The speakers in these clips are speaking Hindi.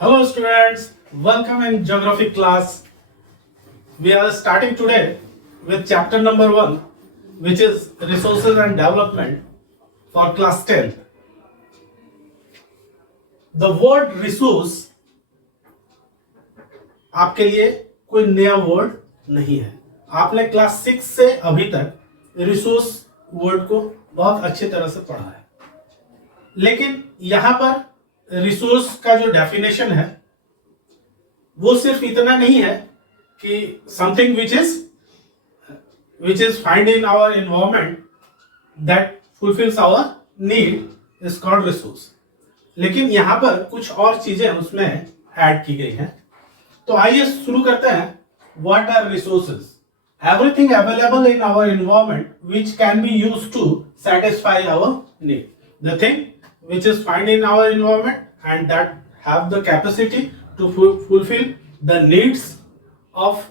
Hello students, welcome in geography class. We are starting today with chapter number 1, which is resources and development for class 10. The word resource आपके लिए कोई नया वर्ड नहीं है. आपने क्लास 6 से अभी तक रिसोर्स वर्ड को बहुत अच्छी तरह से पढ़ा है, लेकिन यहां पर रिसोर्स का जो डेफिनेशन है वो सिर्फ इतना नहीं है कि something which is find in our environment that fulfils our need is called resource. लेकिन यहां पर कुछ और चीजें उसमें ऐड की गई हैं. तो आइए शुरू करते हैं. What are resources? Everything available in our environment which can be used to satisfy our need. The thing which is found in our environment and that have the capacity to fulfill the needs of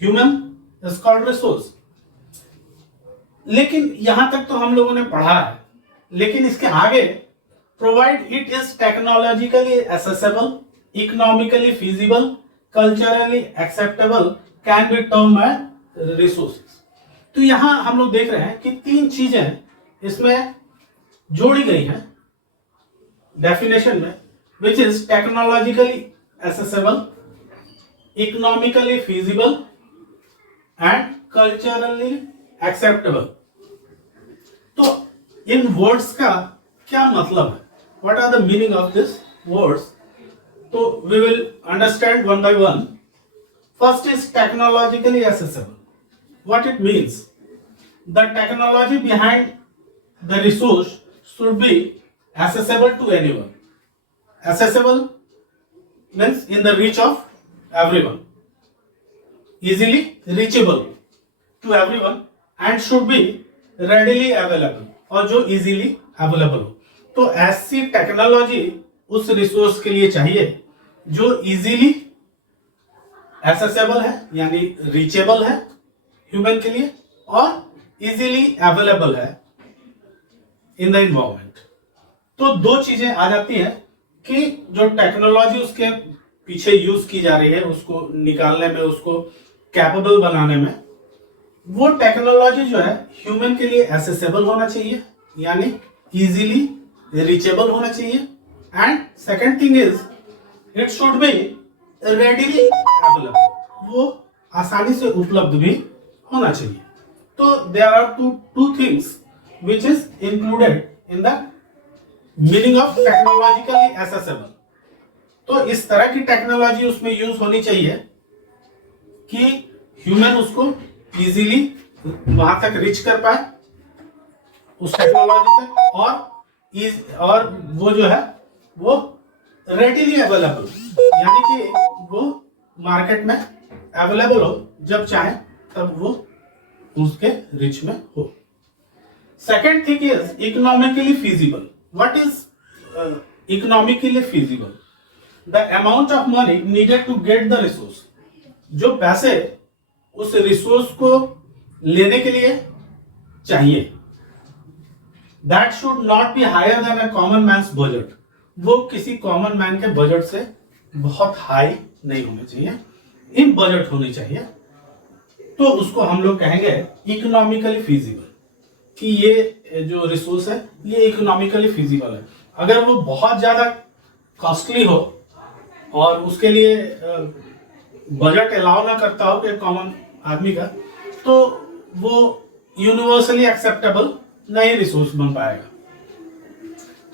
human is called resource. लेकिन यहां तक तो हम लोगों ने पढ़ा है, लेकिन इसके आगे provide it is technologically accessible, economically feasible, culturally acceptable can be termed as resources. तो यहां हम लोग देख रहे हैं कि तीन चीजें इसमें जोड़ी गई हैं डेफिनेशन में, which is technologically accessible, economically feasible and culturally acceptable. तो इन वर्ड्स का क्या मतलब है? What are the meaning of these words? तो we will understand one by one. First is technologically accessible. What it means? The technology behind the resource should be accessible to anyone. Accessible means in the reach of everyone, easily reachable to everyone and should be readily available, और जो easily available हो. तो ऐसी टेक्नोलॉजी उस रिसोर्स के लिए चाहिए जो easily accessible है, यानी reachable है ह्यूमन के लिए, और easily available है in the environment. तो दो चीजें आ जाती हैं कि जो टेक्नोलॉजी उसके पीछे यूज की जा रही है उसको निकालने में, उसको कैपेबल बनाने में, वो टेक्नोलॉजी जो है ह्यूमन के लिए एसेसेबल होना चाहिए, यानी इजीली रीचेबल होना चाहिए. And second thing is it should be readily available, वो आसानी से उपलब्ध भी होना चाहिए. तो there are two things which is included in the meaning of technologically accessible. तो इस तरह की टेक्नोलॉजी उसमें यूज होनी चाहिए कि ह्यूमन उसको इजीली वहां तक रीच कर पाए उस टेक्नोलॉजी तक, और वो जो है वो रेडीली अवेलेबल, यानी कि वो मार्केट में अवेलेबल हो, जब चाहे तब वो उसके रिच में हो. Second thing is economically feasible. What is economically feasible? The amount of money needed to get the resource. जो पैसे उस रिसोर्स को लेने के लिए चाहिए, that should not be higher than a common man's budget. वो किसी कॉमन मैन के बजट से बहुत हाई नहीं होने चाहिए, इन बजट होनी चाहिए. तो उसको हम लोग कहेंगे इकोनॉमिकली फीजिबल, कि ये जो रिसोर्स है ये इकोनॉमिकली फिजिबल है. अगर वो बहुत ज्यादा कॉस्टली हो और उसके लिए बजट अलाउ ना करता हो कि कॉमन आदमी का, तो वो यूनिवर्सली एक्सेप्टेबल नहीं रिसोर्स बन पाएगा.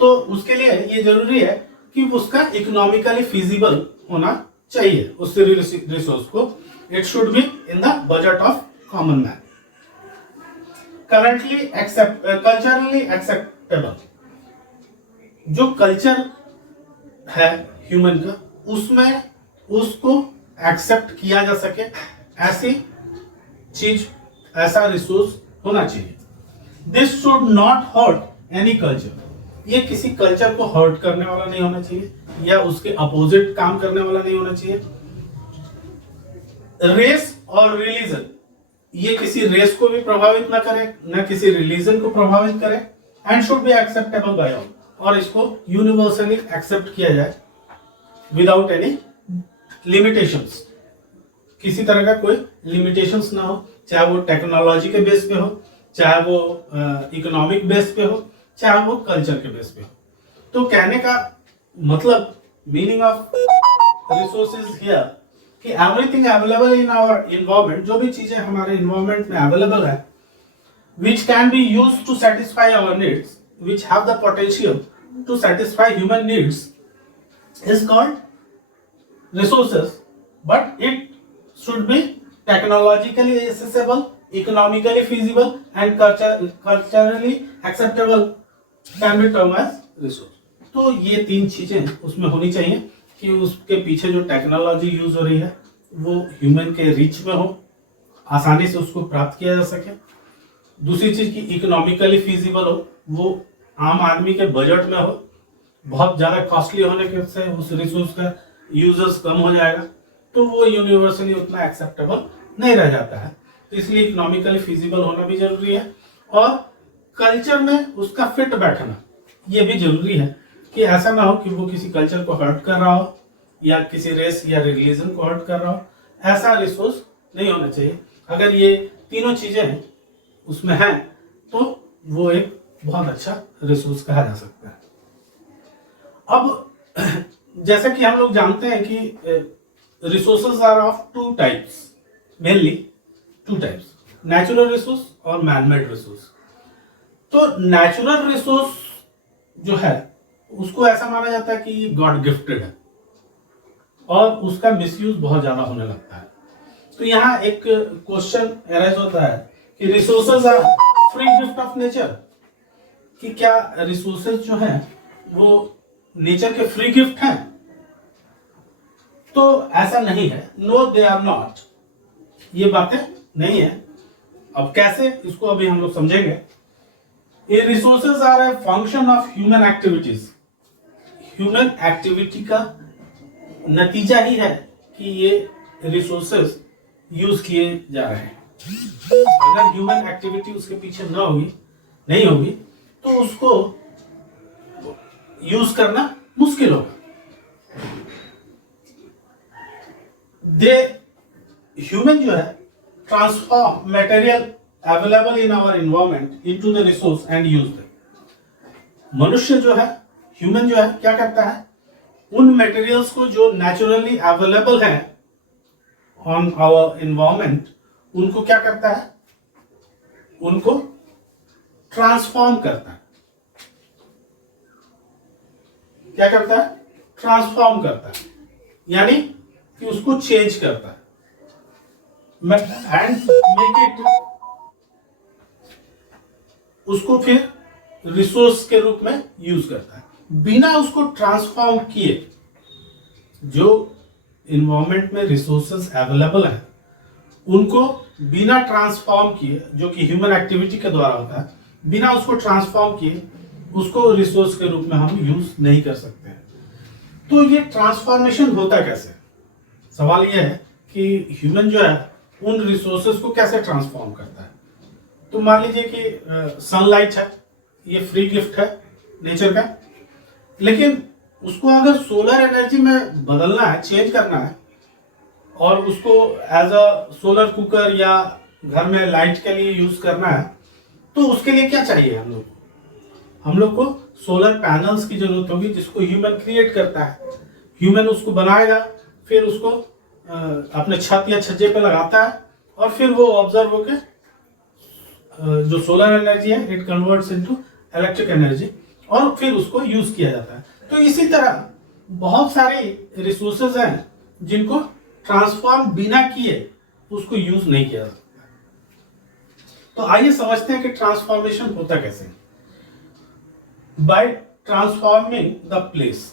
तो उसके लिए ये जरूरी है कि उसका इकोनॉमिकली फिजिबल होना चाहिए उस रिसोर्स को. It should be in the budget of common man. Culturally acceptable, जो कल्चर है ह्यूमन का उसमें उसको एक्सेप्ट किया जा सके, ऐसी चीज, ऐसा रिसोर्स होना चाहिए. This should not hurt any culture. ये किसी कल्चर को हर्ट करने वाला नहीं होना चाहिए या उसके अपोजिट काम करने वाला नहीं होना चाहिए. रेस और रिलीजन, ये किसी रेस को भी प्रभावित ना करे, न किसी रिलीजन को प्रभावित करे. And should be acceptable bye all, और इसको यूनिवर्सली एक्सेप्ट किया जाए विदाउट एनी लिमिटेशंस, किसी तरह का कोई लिमिटेशंस ना हो, चाहे वो टेक्नोलॉजी के बेस पे हो, चाहे वो इकोनॉमिक बेस पे हो, चाहे वो कल्चर के बेस पे हो। तो कहने का मतलब, मीनिंग ऑफ रिसोर्सेज हियर, कि everything available in our environment, जो भी चीजें हमारे इन्वायरमेंट में अवेलेबल है, which can be used to satisfy our needs, which have the potential to satisfy human needs, is called resources, but it should be technologically accessible, economically feasible, and culturally acceptable, can be termed as resource. तो ये तीन चीजें उसमें होनी चाहिए कि उसके पीछे जो टेक्नोलॉजी यूज हो रही है वो ह्यूमन के रीच में हो, आसानी से उसको प्राप्त किया जा सके। दूसरी चीज की इकोनॉमिकली फीजिबल हो, वो आम आदमी के बजट में हो, बहुत ज्यादा कॉस्टली होने के से उस रिसोर्स का यूजर्स कम हो जाएगा, तो वो यूनिवर्सली उतना एक्सेप्टेबल नहीं रह जाता है। तो इसलिए इकोनॉमिकली फीजिबल होना भी जरूरी है, और कल्चर में उसका फिट बैठना ये भी जरूरी है, कि ऐसा ना हो कि वो किसी कल्चर को हर्ट कर रहा हो या किसी रेस या रिलीजन को हर्ट कर रहा हो। ऐसा रिसोर्स नहीं होना चाहिए। अगर ये तीनों चीजें उसमें है तो वो एक बहुत अच्छा रिसोर्स कहा जा सकता है। अब जैसा कि हम लोग जानते हैं कि resources are of two types, mainly two types, natural resource और मैनमेड रिसोर्स। तो नेचुरल रिसोर्स जो है उसको ऐसा माना जाता है कि गॉड गिफ्टेड है और उसका मिसयूज बहुत ज्यादा होने लगता है। तो यहाँ एक क्वेश्चन अराइज होता है कि resources are free gift of nature, कि क्या रिसोर्सेज जो है वो नेचर के फ्री गिफ्ट हैं? तो ऐसा नहीं है, नो दे आर नॉट, ये बातें नहीं है। अब कैसे, इसको अभी हम लोग समझेंगे। ये resources are a function of human activities, human activity का नतीजा ही है कि ये रिसोर्सेज यूज किए जा रहे हैं। अगर ह्यूमन एक्टिविटी उसके पीछे नहीं होगी तो उसको यूज करना मुश्किल होगा। ह्यूमन जो है transform material available in our environment into the resource and use them. मनुष्य जो है, ह्यूमन जो है, क्या करता है, उन मटेरियल्स को जो नेचुरली अवेलेबल है ऑन आवर इन्वायरमेंट, उनको क्या करता है, उनको ट्रांसफॉर्म करता है। क्या करता है? ट्रांसफॉर्म करता है, यानी कि उसको चेंज करता है एंड मेक इट, उसको फिर रिसोर्स के रूप में यूज करता है। बिना उसको ट्रांसफॉर्म किए जो इन्वायरमेंट में रिसोर्सेज अवेलेबल है उनको बिना ट्रांसफॉर्म किए, जो कि ह्यूमन एक्टिविटी के द्वारा होता है, बिना उसको ट्रांसफॉर्म किए उसको रिसोर्स के रूप में हम यूज नहीं कर सकते हैं। तो ये ट्रांसफॉर्मेशन होता कैसे? सवाल यह है कि ह्यूमन जो है उन रिसोर्सेज को कैसे ट्रांसफॉर्म करता है। तो मान लीजिए कि सनलाइट है, ये फ्री गिफ्ट है नेचर का, लेकिन उसको अगर सोलर एनर्जी में बदलना है, चेंज करना है, और उसको एज अ सोलर कुकर या घर में लाइट के लिए यूज करना है, तो उसके लिए क्या चाहिए हम लोग को? हम लोग को सोलर पैनल्स की जरूरत होगी, जिसको ह्यूमन क्रिएट करता है। ह्यूमन उसको बनाएगा, फिर उसको अपने छत या छज्जे पे लगाता है, और फिर वो ऑब्जर्व होकर जो सोलर एनर्जी है it converts into electric energy, और फिर उसको यूज किया जाता है। तो इसी तरह बहुत सारे रिसोर्सेज हैं जिनको ट्रांसफॉर्म बिना किए उसको यूज नहीं किया जा सकता। तो आइए समझते हैं कि ट्रांसफॉर्मेशन होता कैसे। Bye transforming the place,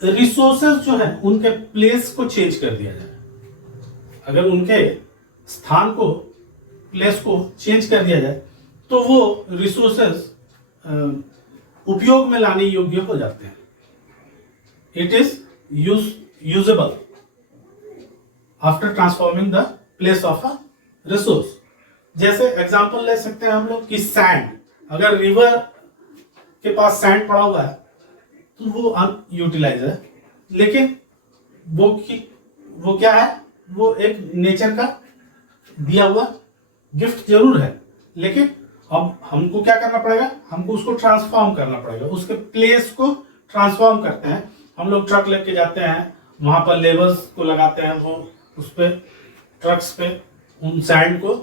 resources जो है उनके प्लेस को चेंज कर दिया जाए। अगर उनके स्थान को, प्लेस को चेंज कर दिया जाए तो वो रिसोर्सेज उपयोग में लाने योग्य हो जाते हैं। It is usable after transforming the place of a resource. जैसे एग्जांपल ले सकते हैं हम लोग कि सैंड, अगर रिवर के पास सैंड पड़ा हुआ है तो वो अनयूटिलाइज है, लेकिन वो क्या है, वो एक नेचर का दिया हुआ गिफ्ट जरूर है, लेकिन अब हमको क्या करना पड़ेगा, हमको उसको ट्रांसफॉर्म करना पड़ेगा, उसके प्लेस को ट्रांसफॉर्म करते हैं। हम लोग ट्रक लेके जाते हैं, वहां पर लेबर्स को लगाते हैं, वो उस पे ट्रक्स पे उन सैंड को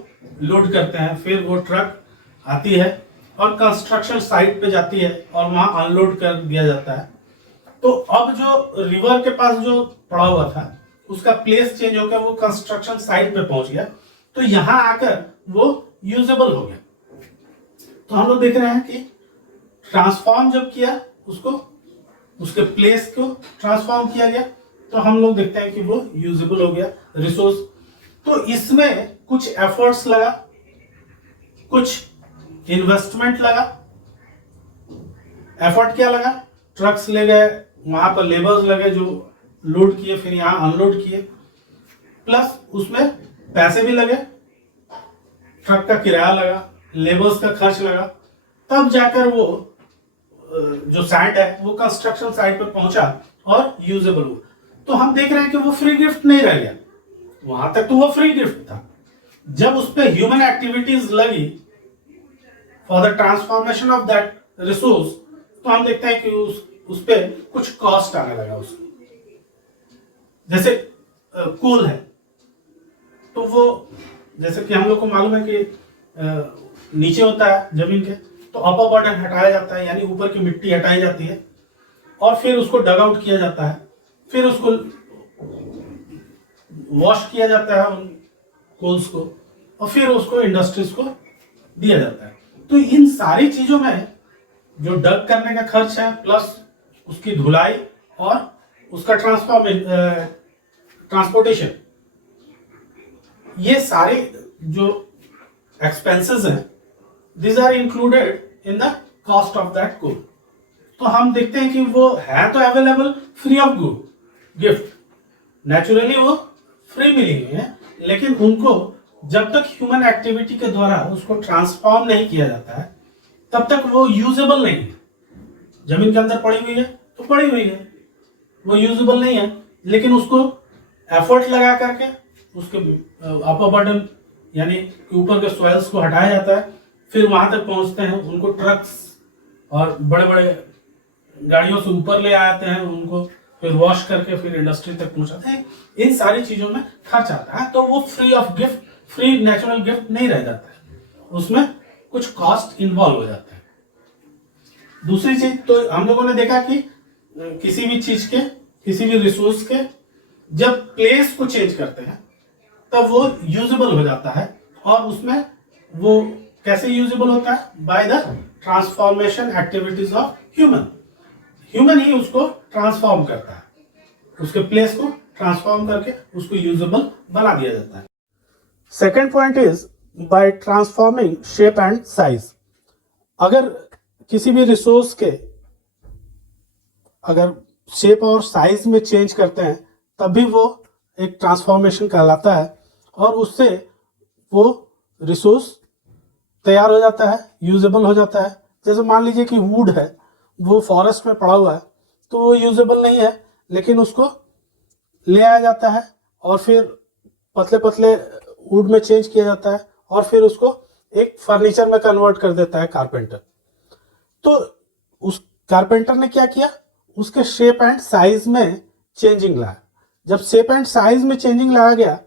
लोड करते हैं, फिर वो ट्रक आती है और कंस्ट्रक्शन साइट पे जाती है और वहां अनलोड कर दिया जाता है। तो अब जो रिवर के पास जो पड़ा हुआ था उसका प्लेस चेंज होकर वो कंस्ट्रक्शन साइट पे पहुंच गया, तो यहां आकर वो यूजेबल हो गया। तो हम लोग देख रहे हैं कि ट्रांसफॉर्म जब किया उसको, उसके प्लेस को ट्रांसफॉर्म किया गया, तो हम लोग देखते हैं कि वो यूजेबल हो गया रिसोर्स। तो इसमें कुछ एफर्ट्स लगा, कुछ इन्वेस्टमेंट लगा। एफर्ट क्या लगा, ट्रक्स ले गए, वहां पर लेबर्स लगे जो लोड किए, फिर यहां अनलोड किए, प्लस उसमें पैसे भी लगे, ट्रक का किराया लगा, लेबर्स का खर्च लगा, तब जाकर वो जो सैंड है वो कंस्ट्रक्शन साइट पर पहुंचा और यूजेबल हुआ। तो हम देख रहे हैं कि वो फ्री गिफ्ट नहीं रह गया, वहां तक तो वो फ्री गिफ्ट था। जब उस पर ह्यूमन एक्टिविटीज लगी for the transformation of that resource, तो हम देखते हैं कि उस पर कुछ कॉस्ट आने लगा उसको। जैसे कोल है, तो वो जैसे कि हम लोग को मालूम है कि नीचे होता है जमीन के, तो अपर बर्डन हटाया जाता है, यानी ऊपर की मिट्टी हटाई जाती है और फिर उसको डग आउट किया जाता है, फिर उसको वॉश किया जाता है उन कोल्स को, और फिर उसको इंडस्ट्रीज को दिया जाता है। तो इन सारी चीजों में जो डग करने का खर्च है, प्लस उसकी धुलाई और उसका ट्रांसपोर्टेशन, ये सारे जो एक्सपेंसेस हैं, these are included in the cost of that coal। तो हम देखते हैं कि वो है तो available free of gift, naturally वो फ्री मिली हुई है, लेकिन उनको जब तक ह्यूमन एक्टिविटी के द्वारा उसको ट्रांसफॉर्म नहीं किया जाता है तब तक वो यूजेबल नहीं है। जमीन के अंदर पड़ी हुई है तो पड़ी हुई है, वो यूजेबल नहीं है, लेकिन उसको एफर्ट लगा करके उसके अपर बर्डन यानी ऊपर के सॉइल्स को हटाया जाता है, फिर वहां तक पहुंचते हैं, उनको ट्रक्स और बड़े बड़े गाड़ियों से ऊपर ले आते हैं, उनको फिर वॉश करके फिर इंडस्ट्री तक पहुंचाते हैं। इन सारी चीजों में खर्च आता है, तो वो free of gift, free natural gift नहीं रह जाता है, उसमें कुछ कॉस्ट इन्वॉल्व हो जाता है। दूसरी चीज, तो हम लोगों ने देखा कि किसी भी चीज के, किसी भी रिसोर्स के जब प्लेस को चेंज करते हैं तब वो यूजेबल हो जाता है, और उसमें वो कैसे यूजेबल होता है, by the transformation activities of human. Human ही उसको ट्रांसफॉर्म करता है, उसके प्लेस को ट्रांसफॉर्म करके उसको यूजेबल बना दिया जाता है। Second point is by transforming shape and size. अगर किसी भी रिसोर्स के अगर शेप और साइज में चेंज करते हैं तभी वो एक ट्रांसफॉर्मेशन कहलाता है, और उससे वो रिसोर्स तैयार हो जाता है, यूजेबल हो जाता है। जैसे मान लीजिए कि वुड है, वो फॉरेस्ट में पड़ा हुआ है तो वो यूजेबल नहीं है, लेकिन उसको ले आया जाता है और फिर पतले पतले वुड में चेंज किया जाता है और फिर उसको एक फर्नीचर में कन्वर्ट कर देता है कारपेंटर। तो उस कारपेंटर ने क्या किया, उसके शेप एंड साइज में चेंजिंग लाया। जब शेप एंड साइज में चेंजिंग लाया गया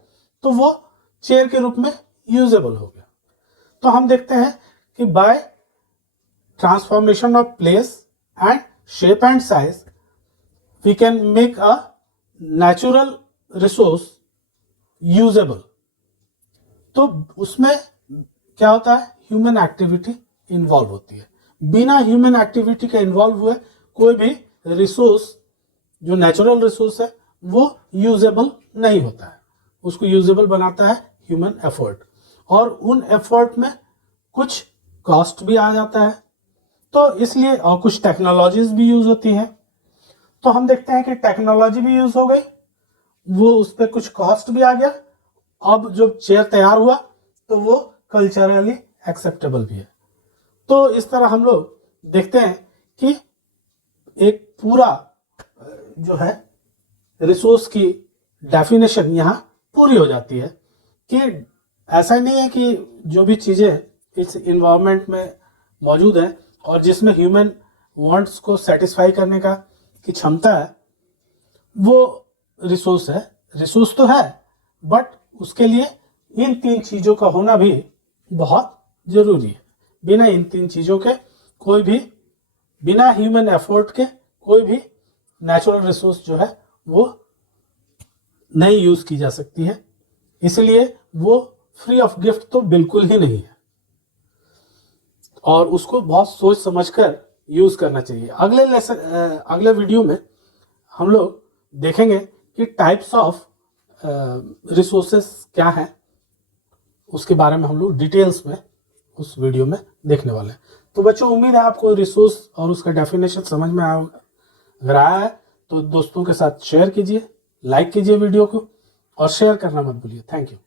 तो वो चेयर के रूप में यूजेबल हो गया। तो हम देखते हैं कि by transformation of place and shape and size we can make a natural resource usable. तो उसमें क्या होता है, ह्यूमन एक्टिविटी इन्वॉल्व होती है। बिना ह्यूमन एक्टिविटी के इन्वॉल्व हुए कोई भी रिसोर्स जो नेचुरल रिसोर्स है वो यूजेबल नहीं होता है, उसको यूजेबल बनाता है ह्यूमन एफर्ट, और उन एफर्ट में कुछ कॉस्ट भी आ जाता है। तो इसलिए और कुछ टेक्नोलॉजीज भी यूज होती हैं। तो हम देखते हैं कि टेक्नोलॉजी भी यूज हो गई, वो उस पर कुछ कॉस्ट भी आ गया। अब जब चेयर तैयार हुआ तो वो कल्चरली एक्सेप्टेबल भी है। तो इस तरह हम लोग देखते हैं कि एक पूरा जो है रिसोर्स की डेफिनेशन यहाँ पूरी हो जाती है कि ऐसा नहीं है कि जो भी चीज़ें इस इन्वायरमेंट में मौजूद है और जिसमें ह्यूमन वांट्स को सेटिस्फाई करने का की क्षमता है वो रिसोर्स है। रिसोर्स तो है बट उसके लिए इन 3 चीज़ों का होना भी बहुत ज़रूरी है। बिना इन 3 चीज़ों के कोई भी, बिना ह्यूमन एफर्ट के कोई भी नेचुरल रिसोर्स जो है वो नहीं यूज़ की जा सकती है। इसलिए वो फ्री ऑफ गिफ्ट तो बिल्कुल ही नहीं है और उसको बहुत सोच समझकर यूज़ करना चाहिए। अगले वीडियो में हम लोग देखेंगे कि टाइप्स ऑफ रिसोर्सेस क्या हैं, उसके बारे में हम लोग डिटेल्स में उस वीडियो में देखने वाले हैं। तो बच्चों, उम्मीद है आपको रिसोर्स और उसका डेफिनेशन समझ में आया। अगर आया है तो दोस्तों के साथ शेयर कीजिए, लाइक कीजिए वीडियो को और शेयर करना मत भूलिए। Thank you.